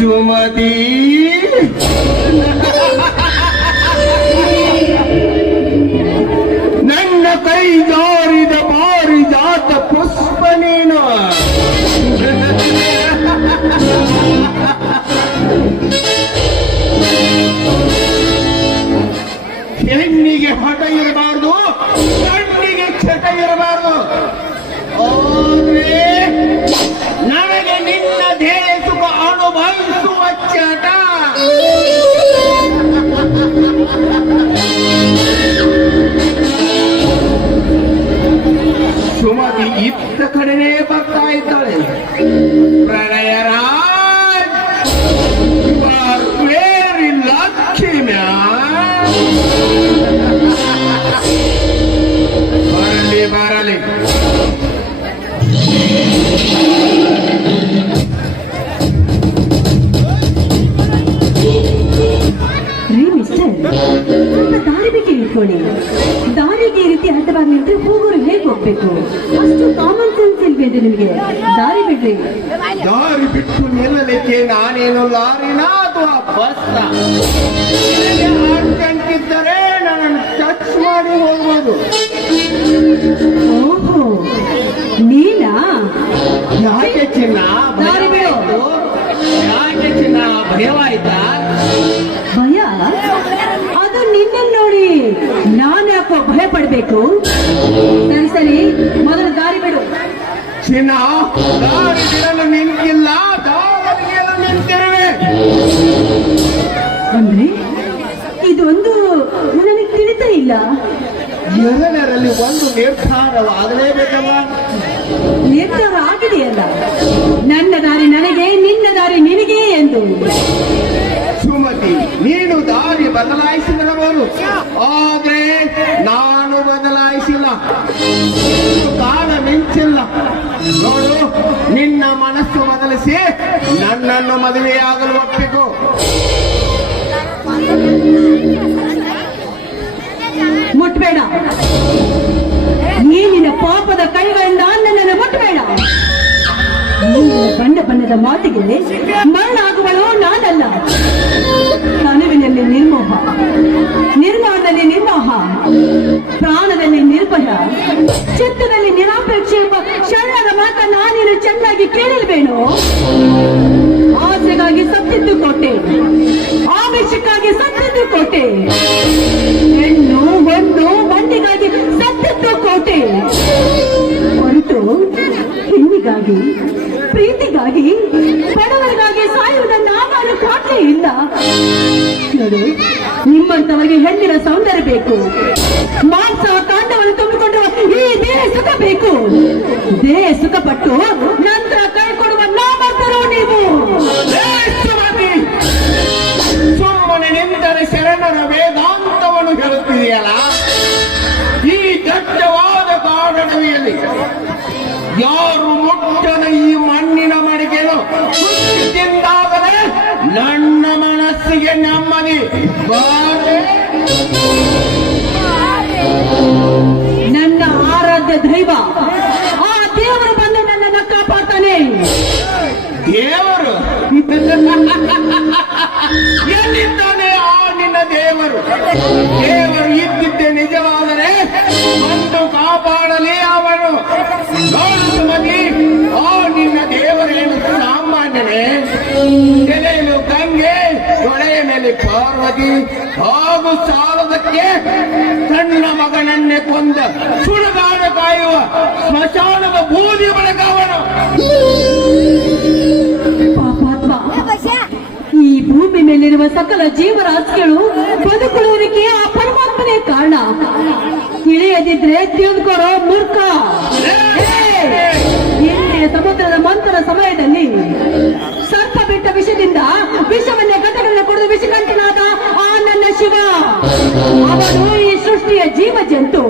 சுமதி ಸುಮತಿ ಇತ್ತ ಕಡೆನೇ ಬರ್ತಾ ಇದ್ದಾಳೆ. ಪ್ರಣಯ ದಾರಿಗೆ ಈ ರೀತಿ ಅಡ್ಡವಾಗಿ ನಿಂತರೆ ಹೋಗೋರು ಹೇಗೆ ಹೋಗ್ಬೇಕು? ಅಷ್ಟು ಕಾಮನ್ ಸೆನ್ಸ್ ಇಲ್ವೇನ್ರಿ ನಿಮಗೆ? ದಾರಿ ಬಿಡ್ರಿ. ದಾರಿ ಬಿಟ್ಟು ನಿಲ್ಲಲಿಕ್ಕೆ ನಾನೇನು ಲಾರಿನ ಅಥವಾ ಬಸ್ ಕಂಟಿದ್ದರೆ ನನ್ನನ್ನು ಟಚ್ ಮಾಡಿ ಹೋಗ್ಬೋದು. ಓಹೋ ನೀನಾ? ಯಾಕೆ ಚಿನ್ನ. ಭಯವಾಯ್ತು? ಯಾಕೆ ಚಿನ್ನ? ಭಯವಾಯ್ತಾ ಭಯ ಅದು ನಿನ್ನ ನೋಡಿ ನಾನು ಯಾಕೋ ಪಡ್ಬೇಕು ಸರಿ ಸರಿ ಮೊದಲು ದಾರಿ ಬಿಡು. ಚಿನ್ನ ದಾರಿ ಬಿಡಲು ನಿಂತಿಲ್ಲ ದಾರಿಗೆಲ್ಲ ನಿಂತಿರುವೆ. ಅಂದ್ರೆ ಇದೊಂದು ನನಗೆ ತಿಳಿತಾ ಇಲ್ಲ. ಎರಡರಲ್ಲಿ ಒಂದು ನಿರ್ಧಾರವಾಗಲೇಬೇಕಲ್ಲ ನಿರ್ಧಾರ ಆಗಿದೆಯಲ್ಲ. ನನ್ನ ದಾರಿ ನನಗೆ ನಿನ್ನ ದಾರಿ ನಿನಗೆ ಎಂದು. ಸುಮತಿ ನೀನು ದಾರಿ ಬದಲಾಯಿಸಿದರವರು ಆದ್ರೆ ನಾನು ಬದಲಾಯಿಸಿಲ್ಲ. ಕಾಲ ಮಿಂಚಿಲ್ಲ. ನೋಡು, ನಿನ್ನ ಮನಸ್ಸು ಬದಲಿಸಿ ನನ್ನನ್ನು ಮದುವೆಯಾಗಲು ಒಪ್ಪಿಕೋ. ಮುಟ್ಬೇಡ. ನೀನಿನ ಪಾಪದ ಕೈಗಳಿಂದ ನನ್ನನ್ನು ಮುಟ್ಬೇಡ. ಬಣ್ಣ ಬಣ್ಣದ ಮಾತಿಗೆ ಮರಳಾಗುವಳು ನಾನಲ್ಲ. ಕನವಿನಲ್ಲಿ ನಿರ್ಮೋಹ, ನಿರ್ಮಾಣದಲ್ಲಿ ನಿರ್ಮೋಹ, ಪ್ರಾಣದಲ್ಲಿ ನಿರ್ಭಯ ಚಿತ್ತದಲ್ಲಿ ನಿರಾಪೇಕ್ಷೆ ಎಂಬ ಶರಣದ ಮಾತ ನಾನೇನು ಚೆನ್ನಾಗಿ ಕೇಳಿಲ್ವೇನೋ? ಆಸೆಗಾಗಿ ಸತ್ತಿದ್ದು ಕೊಟ್ಟೆ ಆವೇಶಕ್ಕಾಗಿ ಸತ್ತಿದ್ದು ಕೊಟ್ಟೆ ಹೆಣ್ಣು ಒಂದು ಬಂಡಿಗಾಗಿ ಸತ್ತಿದ್ದು ಕೋಟೆ. ಹೊರತು ಹೆಣ್ಣಿಗಾಗಿ ಪ್ರೀತಿಗಾಗಿ, ಬಡವರಿಗಾಗಿ ಸಾಯುವುದನ್ನ ನಾನು ಕಾಣಲೇ ಇಲ್ಲ ನಿಮ್ಮಂತವರಿಗೆ ಹೆಣ್ಣಿನ ಸೌಂದರ್ಯ ಬೇಕು. ಮಾಂಸ, ಕಾಂಡವನ್ನು ತುಂಬಿಕೊಂಡು ಈ ದೇಹ ಸುಖ ಬೇಕು. ದೇಹ ಸುಖಪಟ್ಟು ನಂತರ ಕೈ ಕೊಡುವ ನಾಮಂತರು ನೀವು. ಸುಮ್ಮನೆ ನಿಂತರೆ ಶರಣರ ವೇದಾಂತವನ್ನು ಹೇಳುತ್ತಿದೆಯಲ್ಲ ಈ ದಟ್ಟವಾದ ಕಾಡನವಿಯಲ್ಲಿ ಯಾರು ಮುಟ್ಟನ ಈ ನೆಮ್ಮದಿ. ಬಾರೆ. ನನ್ನ ಆರಾಧ್ಯ ದೈವ ಆ ದೇವರು ಬಂದು ನನ್ನನ್ನು ಕಾಪಾಡ್ತಾನೆ. ದೇವರು? ಎಲ್ಲಿದ್ದಾನೆ ಆ ನಿನ್ನ ದೇವರು? ಪಾರ್ವತಿ ಹಾಗೂ ಸಾಲದಕ್ಕೆ ಸಣ್ಣ ಮಗನನ್ನೇ ಕೊಂದ ಸುಡುಗಾಡ ಕಾಯುವ ಸ್ಮಶಾನದ ಬೂದಿ ಬಳಗವನು ಈ ಭೂಮಿ ಮೇಲಿರುವ ಸಕಲ ಜೀವರಾಶಿಗಳು ಬದುಕುಳುವುದಕ್ಕೆ ಆ ಪರಮಾತ್ಮನೇ ಕಾರಣ. ತಿಳಿಯದಿದ್ರೆ ತಿಳಿದುಕೊರೋ ಮೂರ್ಖ. ಸಮುದ್ರದ ಮಂತ್ರ ಸಮಯದಲ್ಲಿ ಸರ್ಪ ಬಿಟ್ಟ ವಿಷದಿಂದ ವಿಷವನ್ನೇ ಗತಗಳನ್ನು ಕುಡಿದು ವಿಷಕಂಠನಾದ ಆ ನನ್ನ ಶಿವ ಅವನು ಈ ಸೃಷ್ಟಿಯ ಜೀವ ಜಂತು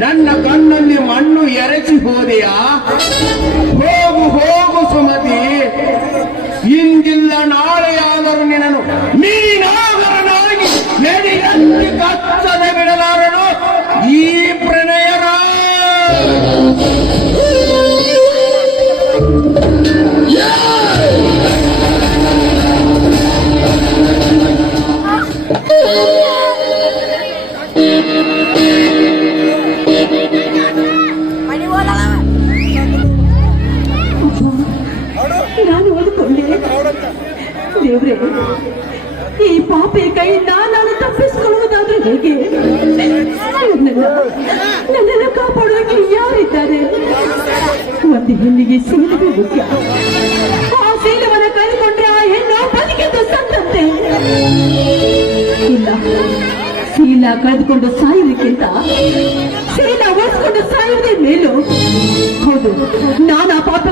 ನನ್ನ ಕಣ್ಣಲ್ಲಿ ಮಣ್ಣು ಎರಚಿ ಹೋದೆಯಾ ಹೋಗು ಹೋಗು ಸುಮತಿ ಇಂದಿಲ್ಲ ನಾಳೆಯಾದರೂ ನಿನ್ನನು ನೀನಾಗರನಾಗಿ ನೆನೆಯಲ್ಲಿ ಕಚ್ಚದೆ ಬಿಡಲಾರನು ಈ ಪ್ರಣಯರ Yeah. ದೇವ್ರೆ. ಈ ಪಾಪಿ ಕೈಯಿಂದ ನಾನು ತಪ್ಪಿಸಿಕೊಳ್ಳುವುದಾದ್ರೆ ಹೇಗೆ? ನನ್ನನ್ನ ಕಾಪಾಡೋಕೆ ಯಾರಿದ್ದಾರೆ? ಒಂದು ಹೆಣ್ಣಿಗೆ ಸೀಲವೇ ಮುಖ್ಯ. ಆ ಸೀಲವನ್ನ ಕಳೆದುಕೊಂಡ್ರೆ ಆ ಹೆಣ್ಣು ಬದುಕಿದ್ದು ಸತ್ತಂತೆ ಇಲ್ಲ ಸೀಲ ಕಳೆದುಕೊಂಡು ಸಾಯುವುದಕ್ಕಿಂತ ಸೀಲ ಉಳಿಸ್ಕೊಂಡು ಸಾಯುವುದೇ ಮೇಲು. ಹೌದು, ನಾನು ಆ ಪಾಪ